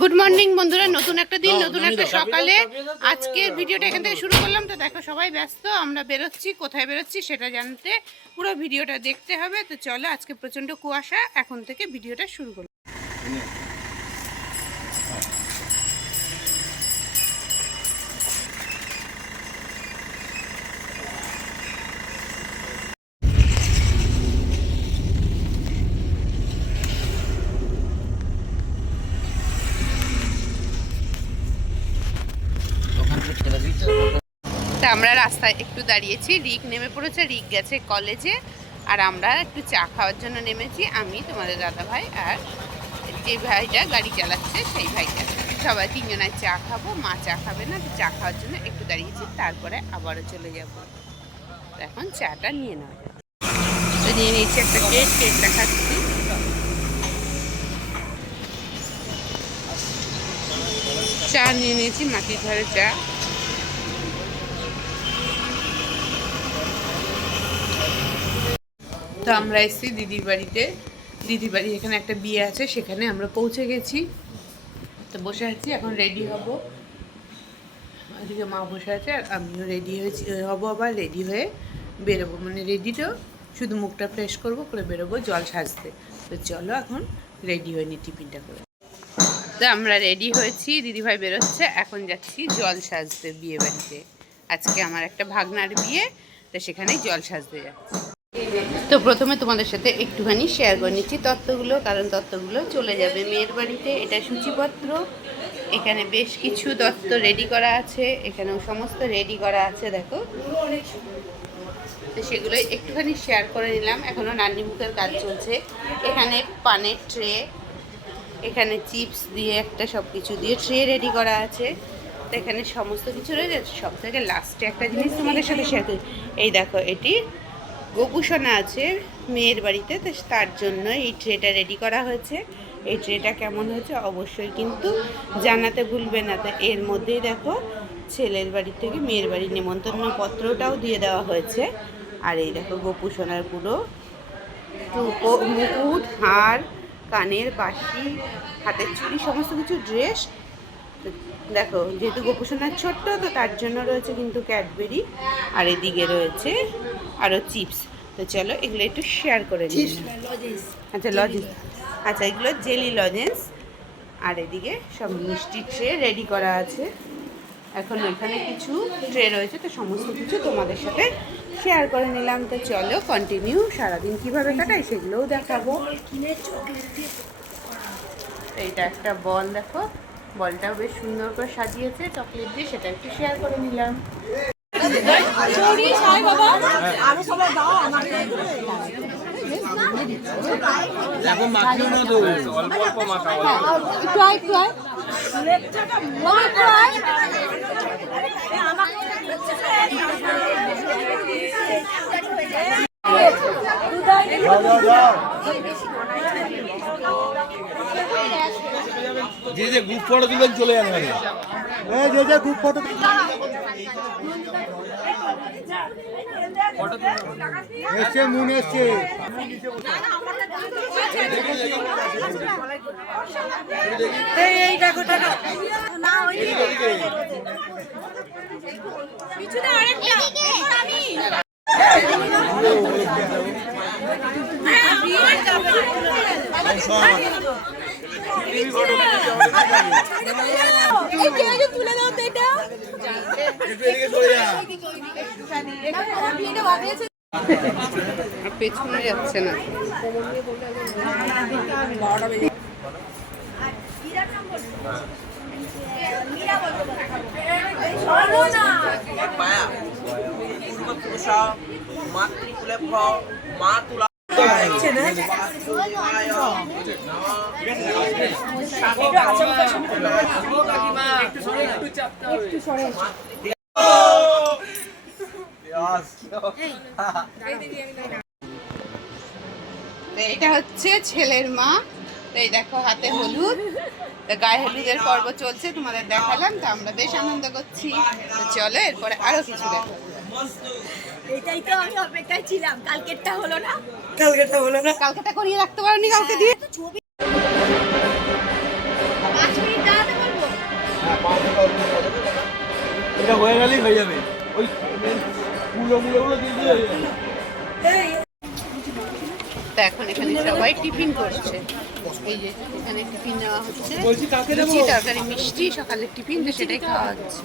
Good morning বন্ধুরা। নতুন একটা দিন নতুন একটা সকালে। আজকের ভিডিওটা এখান থেকে শুরু করলাম। তো দেখো সবাই ব্যস্ত। আমরা বেরোচ্ছি কোথায় বেরোচ্ছি সেটা জানতে। পুরো ভিডিওটা দেখতে হবে। তো চলো আজকে প্রচণ্ড কুয়াশা। এখন থেকে ভিডিওটা শুরু করলাম। তা আমরা রাস্তায় একটু দাঁড়িয়েছি, রিক নেমে পড়েছে, রিক গেছে কলেজে আর আমরা একটু চা খাওয়ার জন্য নেমেছি, আমি, তোমাদের দাদা ভাই আর যে ভাইটা গাড়ি চালাচ্ছে, সেই ভাইটা। সবাই তিনজনায় চা খাব, মা চা খাবে না চা খাওয়ার জন্য একটু দাঁড়িয়েছি, তারপরে আবারও চলে যাব। এখন চাটা নিয়ে নেওয়া যাবে তো নিয়ে নিয়েছি একটা কেক কেকটা খাচ্ছি চা নিয়ে নিয়েছি, মাটির ধারে চা। তো আমরা এসেছি দিদির বাড়িতে। দিদির বাড়ি এখানে একটা বিয়ে আছে, সেখানে আমরা পৌঁছে গেছি। তো বসে আছি, এখন রেডি হব। ওদিকে মা বসে আছে আর আমিও রেডি হয়েছি হব আবার রেডি হয়ে বেরোবো। মানে রেডি তো, শুধু মুখটা ফ্রেশ করব, করে বেরোবো, জল সাজতে। তো চলো এখন রেডি হয়ে নি টিফিনটা করে। তো আমরা রেডি হয়েছি দিদিভাই বেরোচ্ছে, এখন যাচ্ছি জল সাজতে বিয়ে বাড়িতে। আজকে আমার একটা ভাগনার বিয়ে, তো সেখানেই জল সাজতে যাচ্ছি। তো প্রথমে তোমাদের সাথে একটুখানি শেয়ার করে নিচ্ছি তত্ত্বগুলো, কারণ তত্ত্বগুলো চলে যাবে। মেয়ের বাড়িতে এটা সূচিপত্র, এখানে বেশ কিছু তত্ত্ব রেডি করা আছে, এখানেও সমস্ত রেডি করা আছে, দেখো। তো সেগুলো একটুখানি শেয়ার করে নিলাম। এখনও নান্নি মুখের কাজ চলছে। এখানে পানের ট্রে এখানে চিপস দিয়ে একটা সব কিছু দিয়ে ট্রে রেডি করা আছে। তো এখানে সমস্ত কিছু রয়েছে সব থেকে লাস্টে একটা জিনিস তোমাদের সাথে শেয়ার করি। এই দেখো, এটি গোপুসোনা আছে মেয়ের বাড়িতে, তো তার জন্য এই ট্রেটা রেডি করা হয়েছে। এই ট্রেটা কেমন হয়েছে অবশ্যই কিন্তু জানাতে ভুলবে না। তো এর মধ্যেই দেখো, ছেলের বাড়ি থেকে মেয়ের বাড়ির নেমন্তন্ন পত্রটাও দিয়ে দেওয়া হয়েছে। আর এই দেখো গোপুসোনার পুরো মুকুট, হার, কানের বাসি হাতের চুড়ি, সমস্ত কিছু, ড্রেস দেখো যেহেতু গোপুসোনার ছোট্ট তো তার জন্য রয়েছে কিন্তু ক্যাডবেরি আর এদিকে রয়েছে আরও চিপস। তো চলো এগুলো একটু শেয়ার করে নিই। আচ্ছা লজেন্স আচ্ছা এগুলো জেলি লজেন্স আর এদিকে সব মিষ্টি ট্রে রেডি করা আছে। এখন এখানে কিছু ট্রে রয়েছে তো সমস্ত কিছু তোমাদের সাথে শেয়ার করে নিলাম। তো চলো কন্টিনিউ সারাদিন কীভাবে কাটাই সেগুলোও দেখাবো। এইটা একটা বল দেখো। বলটাও বেশ সুন্দর করে সাজিয়েছে চকলেট দিয়ে সেটা একটু শেয়ার করে নিলাম। এখন মাখিও না তো অল্প অল্প মাখাও একটু আয় একটু আয় বাবা, একটু আয় যে যে গ্রুপ ফটো তুলবেন চলে যান এই যে যে গ্রুপ ফটো এসছে মুন এসছে। এই তুলে পেছনে যাচ্ছে না তো এটা হচ্ছে ছেলের মা। এই দেখো, হাতে হলুদ। গায়ে হলুদের পর্ব চলছে, তোমাদের দেখালাম, তো আমরা বেশ আনন্দ করছি। তো চলো, এরপরে আরও কিছু দেখো। এটাই তো আমি অপেক্ষায় ছিলাম, কালকেরটা হলো না? কালকেটা করিয়ে রাখতে পারোনি কালকে দিয়ে। ছবি পাঁচ মিনিট এটা হয়ে গেলেই হয়ে যাবে। ওই গুলো দিয়ে দিয়ে হয়ে যাবে। তা এখন এখানে সবাই টিফিন করছে। এই যে এখানে টিফিন নেওয়া হচ্ছে। তরকারি মিষ্টি সকালের টিফিন তো সেটাই খাওয়া হচ্ছে।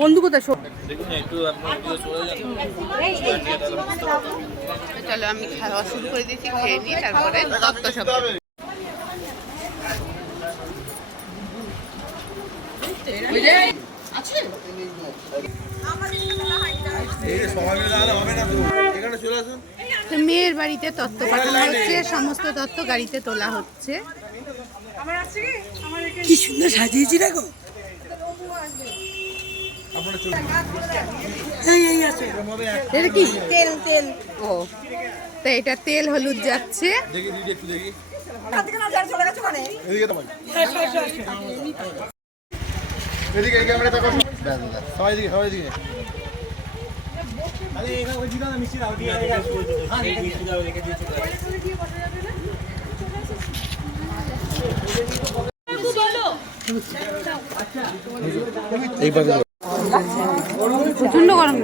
বন্ধু কোথায় চলো আমি খাওয়া শুরু করে দিয়েছি খেয়ে তারপরে মেয়ের বাড়িতে তত্ত্ব পাঠানো হচ্ছে, সমস্ত তত্ত্ব গাড়িতে তোলা হচ্ছে। কি? সুন্দর সাজিয়েছি দেখো। এটা কি? তেল তেল। ও তো এটা তেল হলুদ যাচ্ছে। দেখি দিদি একটু দেখি এদিকে এই ক্যামেরা তাকাও সবাই দিকে সবাই দিকে প্রচণ্ড গরম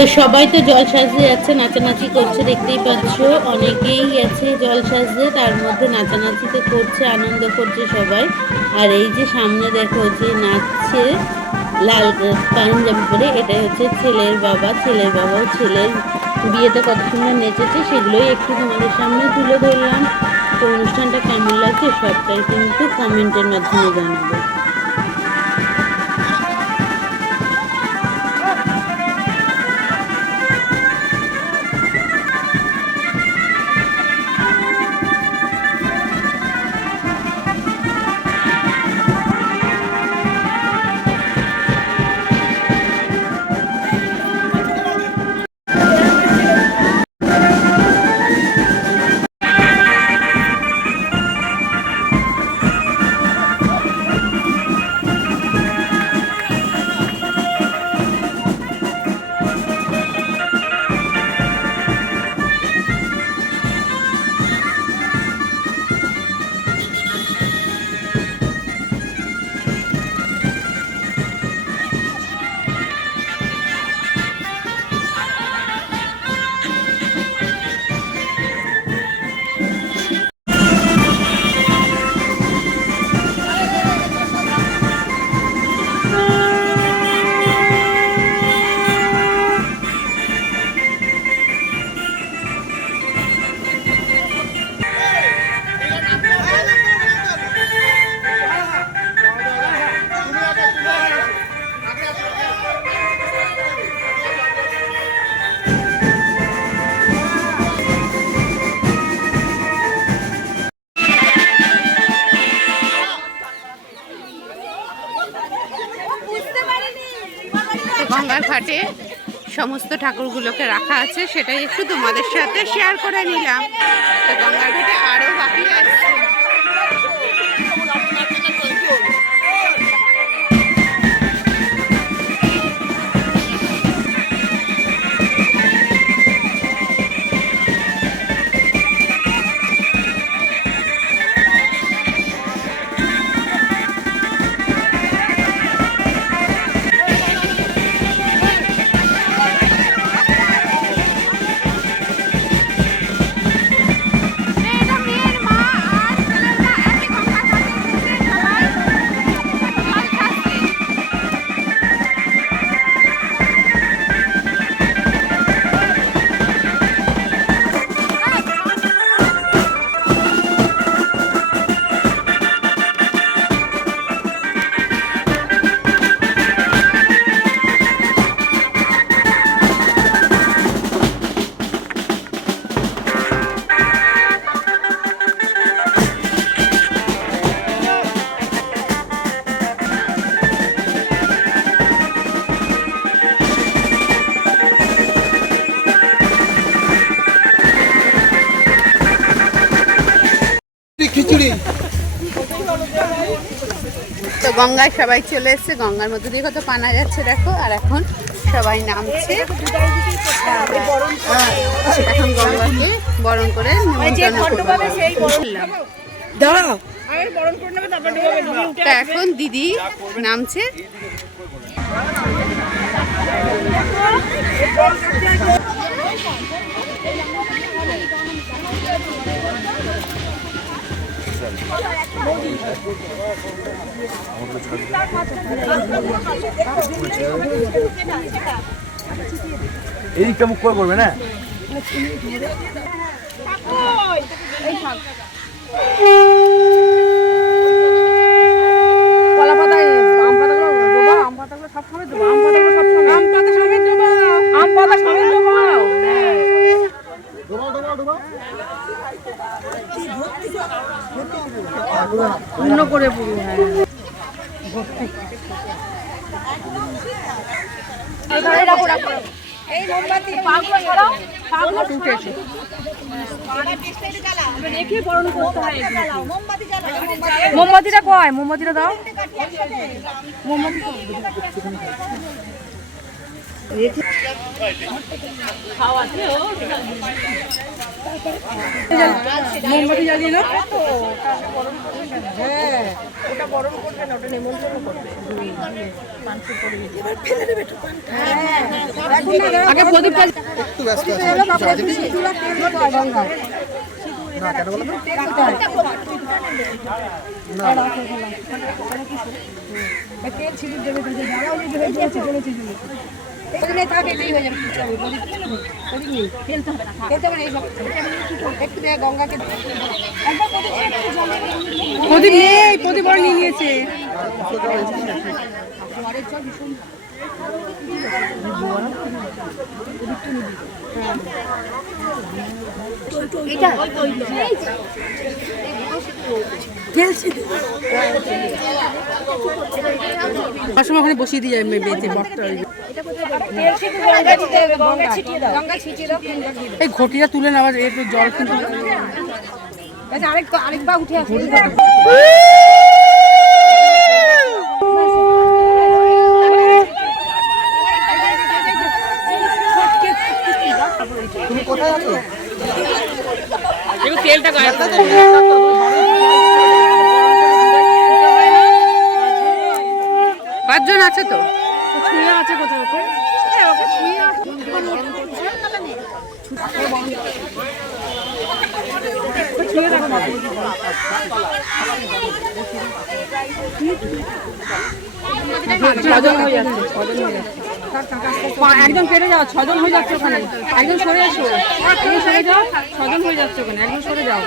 তো সবাই তো জল সাজতে যাচ্ছে, নাচানাচি করছে, দেখতেই পাচ্ছ। অনেকেই আছে জল সাজতে, তার মধ্যে নাচানাচি তো করছে, আনন্দ করছে সবাই। আর এই যে সামনে দেখো যে নাচছে লাল পাঞ্জাবি পরে এটা হচ্ছে ছেলের বাবা, ছেলের বাবাও ছেলের বিয়েতে কত সুন্দর নেচেছে, সেগুলোই একটু তোমাদের সামনে তুলে ধরলাম। তো অনুষ্ঠানটা কেমন লাগছে, সবটাই কিন্তু কমেন্টের মাধ্যমে জানাবে। সমস্ত ঠাকুরগুলোকে রাখা আছে, সেটাই একটু তোমাদের সাথে শেয়ার করে নিলাম। তো গঙ্গার ঘাটে আরও বাকি আছে। তো গঙ্গায় সবাই চলে এসেছে গঙ্গার মধ্যে দিয়ে কত পানা যাচ্ছে দেখো আর এখন সবাই নামছে। এখন গঙ্গাকে বরণ করে করলাম এখন দিদি নামছে। এইদিকটা মুখ করে করবে না? কলা পাতা আম পাতাগুলো দেবো আম পাতাগুলো সব সময় দেবো আম পাতাগুলো সব সময় আম পাতা সমেত দেবো আম পাতা সমেত দেবো পূর্ণ করে পুরো হ্যাঁ। মোমবাতিটা কয়? মোমবাতিটা দাও। মোমবাতি মোমবাতি জ্বালিয়ে না হ্যাঁ। ওটা বরণ করবে না ওটা নেমন্তন্ন করবে আগে প্রদীপটা একটু ব্যস্ত না কেন বলো তেল ছিটিয়ে দেবে? কিন্তু যারাও যদি প্রদীপ প্রদীপ নেই নিয়ে নিয়েছে। ওখানে বসিয়ে দিয়ে যায় বেঁচে বক্তা এই ঘটিটা তুলে নেওয়া একটু জল কিন্তু আরেক আরেকবার উঠে আসবে তুমি কোথায় আছো? তেলটা পাঁচজন আছে তো? শুয়ে আছে কোথাও ওকে? ওকে শুয়ে আছে। শুয়ে রাখো ছজন হয়ে যাচ্ছে ছজন হয়ে যাচ্ছে। একজন কেটে যাও ছজন হয়ে যাচ্ছে ওখানে। একজন সরে একজন সরে যাও ছজন হয়ে যাচ্ছে ওখানে। একজন সরে যাও।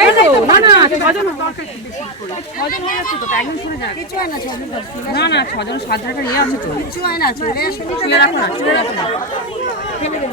এই তো না না ছজন দরকার কি বেশি করে? ছজন হয়ে যাচ্ছে তো একজন সরে যাক। কিছু হয় না ছজন না না ছজন সাত হাজার ইয়ে আছে তো। কিছু হয় না চলে আসো চলে রাখো না চলে রাখো না। ফেলে দেন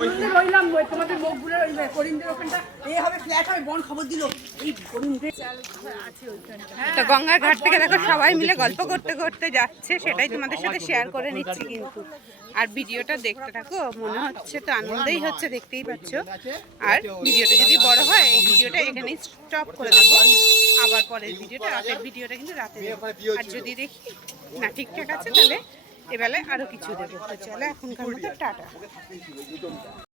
রইলাম ওই তোমাদের মুখগুলো ওই করিমদের ওখানটা। এ হবে ফ্ল্যাট হবে বন খবর দিল। এই করিমদের তো গঙ্গার ঘাট থেকে দেখো সবাই মিলে গল্প করতে করতে যাচ্ছে সেটাই তোমাদের সাথে শেয়ার করে নিচ্ছি কিন্তু। আর ভিডিওটা দেখতে থাকো মনে হচ্ছে তো আনন্দেই হচ্ছে দেখতেই পাচ্ছ। আর ভিডিওটা যদি বড় হয় এই ভিডিওটা এখানেই স্টপ করে দেবো। আবার পরের ভিডিওটা রাতের ভিডিওটা কিন্তু রাতে আর যদি দেখি না ঠিকঠাক আছে তাহলে এবেলায় আরও কিছু দেবো। চলে এখনকার মতো টাটা।